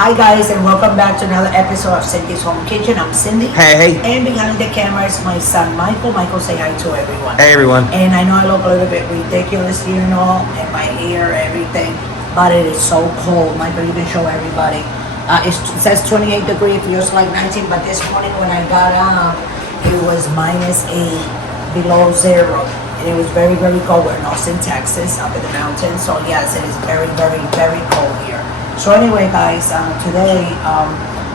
Hi guys, and welcome back to another episode of Cindy's Home Kitchen. I'm Cindy. Hey. And behind the camera is my son Michael. Michael, say hi to everyone. Hey everyone. And I know I look a little bit ridiculous here and all, and my hair, everything, but it is so cold. Michael, you can show everybody. It says 28 degrees, it feels like 19, but this morning when I got up, it was -8, below zero. And it was very, very cold. We're in Austin, Texas, up in the mountains. So yes, it is very, very, very cold here. So anyway, guys, today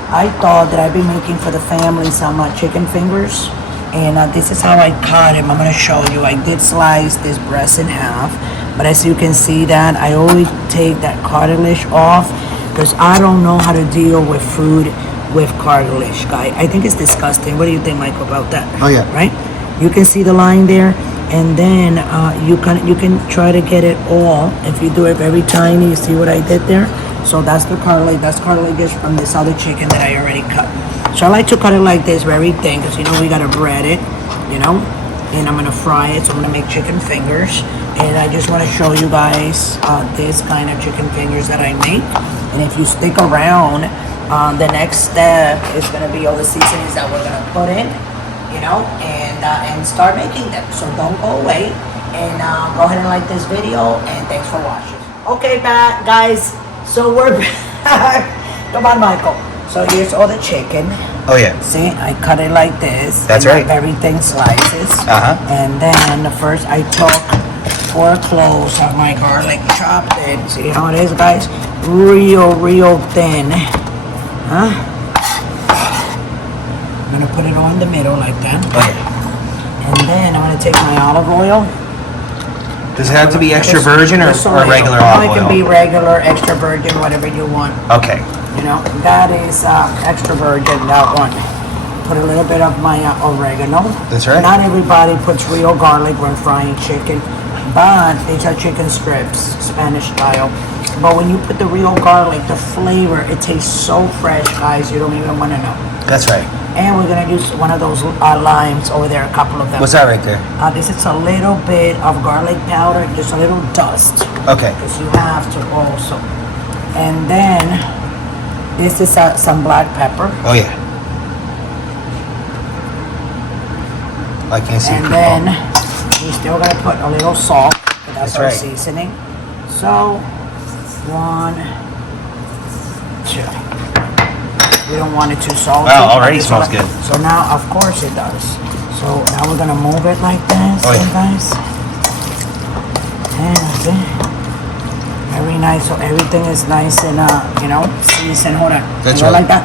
I thought that I'd be making for the family some chicken fingers. And this is how I cut them. I'm going to show you. I did slice this breast in half. But as you can see that, I always take that cartilage off because I don't know how to deal with food with cartilage, guy. I think it's disgusting. What do you think, Michael, about that? Oh, yeah. Right? You can see the line there. And then you can try to get it all if you do it very tiny. You see what I did there? So that's the cartilage. That's cartilage from this other chicken that I already cut. So I like to cut it like this, very thin, because we gotta bread it, and I'm gonna fry it. So I'm gonna make chicken fingers, and I just want to show you guys this kind of chicken fingers that I make. And if you stick around, the next step is gonna be all the seasonings that we're gonna put in. And start making them. So don't go away, and go ahead and like this video, and thanks for watching. Okay, back guys, so we're back. Come on, Michael. So here's all the chicken. Oh yeah. See, I cut it like this. That's right. Very thin slices. And then first I took 4 cloves of my garlic, chopped it. See how it is, guys? Real thin. I'm gonna put it on the middle like that. And then I'm gonna take my olive oil. Does it have to be extra virgin or regular olive oil? It can be regular, extra virgin, whatever you want. Okay. That is extra virgin, that one. Put a little bit of my oregano. That's right. Not everybody puts real garlic when frying chicken, but these are chicken strips, Spanish style. But when you put the real garlic, the flavor, it tastes so fresh, guys, you don't even want to know. That's right. And we're gonna use one of those limes over there, a couple of them. What's that right there? This is a little bit of garlic powder, just a little dust. Okay. Because you have to also. And then this is some black pepper. Oh yeah. I can't see. And then we're still gonna put a little salt. That's our right. seasoning. So 1, 2. We don't want it too salty. Wow, already smells good. So now, of course it does. So now we're gonna move it like this, guys. And see, very nice. So everything is nice and seasoned. Hold on. That's right. right. Like that.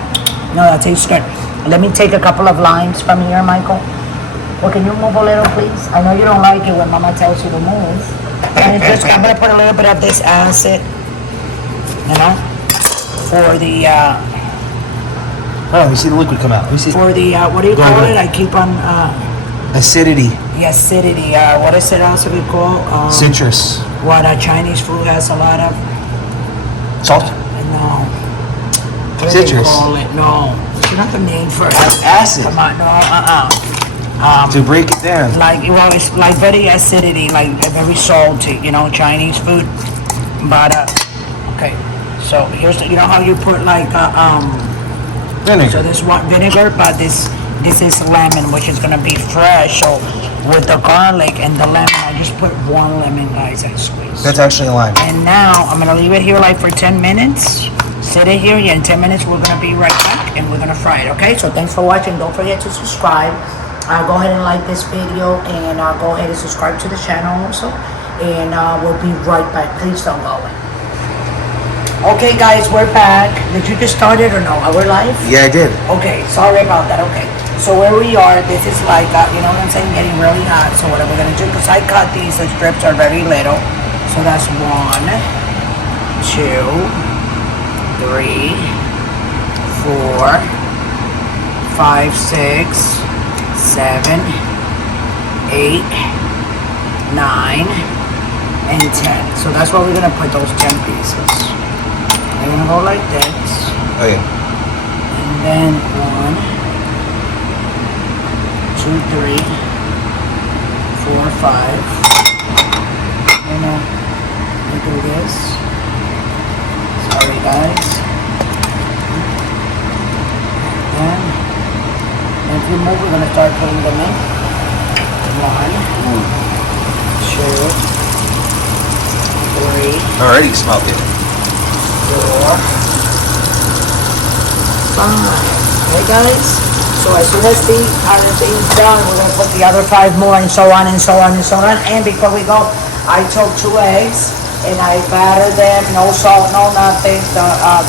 No, that tastes good. Let me take a couple of limes from here, Michael. Well, can you move a little, please? I know you don't like it when Mama tells you to move. And just I'm gonna put a little bit of this acid, for the. Oh, you see the liquid come out. Let me see. For the, what do you call it? I keep on, acidity. the acidity. What is it also we call? Citrus. What Chinese food has a lot of? Salt. No. What Citrus. do they call it? No. You have a name for it. Acid. Come on, no, To break it down. Like, well, it's like very acidity, like very salty, Chinese food. But, okay. So here's the, how you put like, Vinegar. So this one vinegar, but this is lemon, which is gonna be fresh. So with the garlic and the lemon, I just put 1 lemon, guys, and squeeze. That's actually a lime. And now I'm gonna leave it here like for 10 minutes. Sit it here. In 10 minutes we're gonna be right back, and we're gonna fry it. Okay. So thanks for watching. Don't forget to subscribe. Go ahead and like this video, and go ahead and subscribe to the channel also. And we'll be right back. Please don't go away. Okay, guys, we're back. Did you just start it or no? Are we live? Yeah, I did. Okay, sorry about that. Okay, so where we are, this is like, you know what I'm saying, getting really hot. So what are we gonna do? Because I cut these, the strips are very little. So that's 1, 2, 3, 4, 5, 6, 7, 8, 9, and 10. So that's what we're gonna put those 10 pieces. We're gonna go like this. Oh yeah. And then 1, 2, 3, 4, 5. And we do this. Sorry guys. remove, we're gonna start putting them in. 1, 2, 3, Already smelled it. 4, 5. Okay, guys? So as soon as the other thing's done, we're gonna put the other 5 more, and so on and so on and so on. And before we go, I took 2 eggs and I battered them. No salt, no nothing.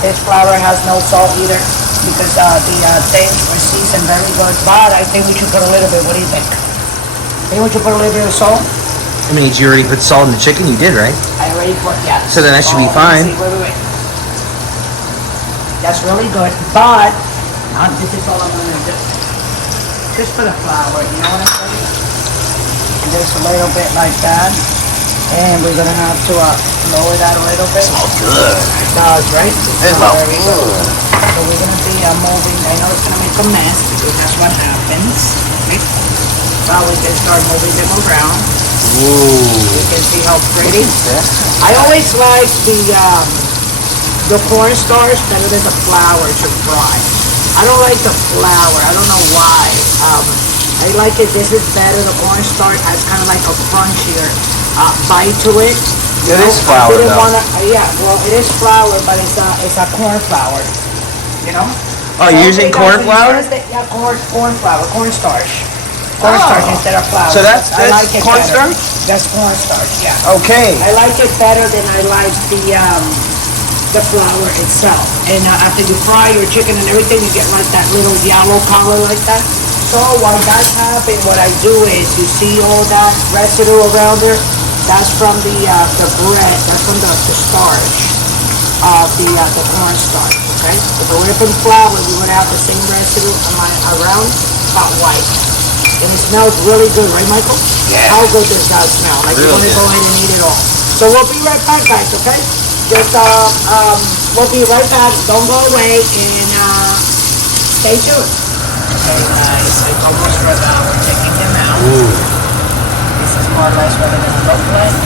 This flour has no salt either because the things were seasoned very good. But I think we should put a little bit. What do you think? Think we should put a little bit of salt? I mean, did you already put salt in the chicken? You did, right? I already put, yeah. So then that should be Let fine. me see. Wait. That's really good, but this is all I'm gonna do. Just for the flour, you know what I'm saying? Just a little bit like that. And we're gonna have to lower that a little bit. Smells good. It does, right? It smells Very good. So we're gonna be moving. I know it's gonna make a mess because that's what happens. Okay? Well, we can start moving them around. Ooh. You can see how pretty. I always like the cornstarch better than the flour to fry. I don't like the flour. I don't know why. I like it. This is better. The cornstarch has kind of like a crunchier bite to it. It is flour, though. Yeah, well, it is flour, but it's a corn flour. You know? Oh, you're using corn flour? Yeah, corn flour, cornstarch. Cornstarch instead of flour. So that's I like it cornstarch? better. That's cornstarch, yeah. Okay. I like it better than I like the flour itself. And after you fry your chicken and everything, you get like that little yellow color like that. So while that's happening, what I do is, you see all that residue around there? That's from the bread. That's from the starch of the cornstarch. Okay. If I would have put flour, we would have the same residue around, but white. And it smells really good, right, Michael? Yeah. How good does that smell? Like you want to go ahead and eat it all. So we'll be right back, guys, okay? Just, we'll be right back. Don't go away and stay tuned. Okay, guys, it's almost right now. We're taking them out. Ooh. This is more or less what it's going to look like.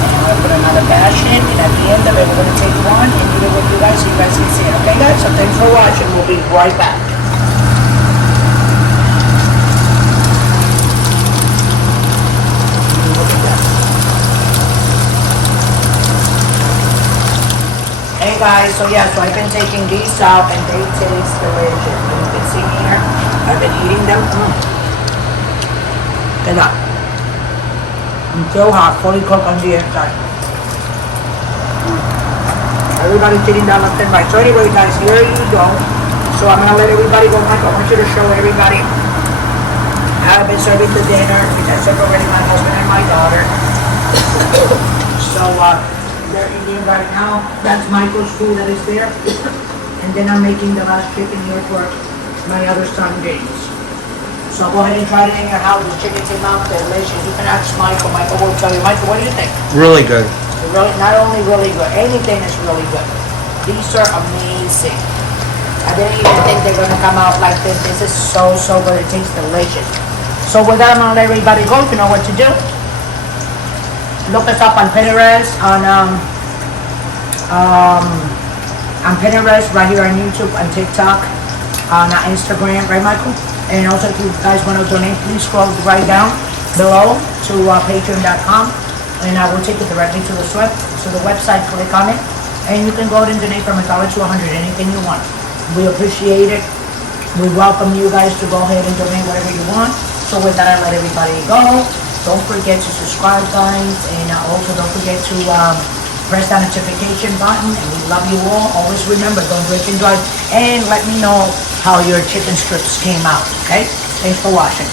And we'll put another batch in, and at the end of it, we're going to take one and eat it with you guys so you guys can see it. Okay, guys? So thanks for watching. We'll be right back. Hey guys, so I've been taking these out and they taste delicious. You can see here, I've been eating them. Look at that. I'm so hot, fully cooked on the inside. Everybody's sitting down left and right. So anyway guys, here you go. So I'm gonna let everybody go. Michael, I want you to show everybody. I've been serving the dinner, which I served already my husband and my daughter. So they're eating right now. That's Michael's food that is there. And then I'm making the last chicken here for my other son, James. So go ahead and try it in your house. The chicken came out delicious. You can ask Michael. Michael will tell you. Michael, what do you think? Really good. Really, not only really good, anything is really good. These are amazing. I didn't even think they're gonna come out like this. This is so good. It tastes delicious. So with that, I'm gonna let everybody go. You know what to do. Look us up on Pinterest, on Pinterest, right here on YouTube, on TikTok, on Instagram, right, Michael? And also, if you guys want to donate, please scroll right down below to patreon.com, and I will take you directly to the website. Click on it, and you can go ahead and donate from $1 to $100, anything you want. We appreciate it. We welcome you guys to go ahead and donate whatever you want. So with that, I let everybody go. Don't forget to subscribe, guys, and also don't forget to press that notification button, and we love you all. Always remember, don't drink and drive, and let me know how your chicken strips came out, okay? Thanks for watching.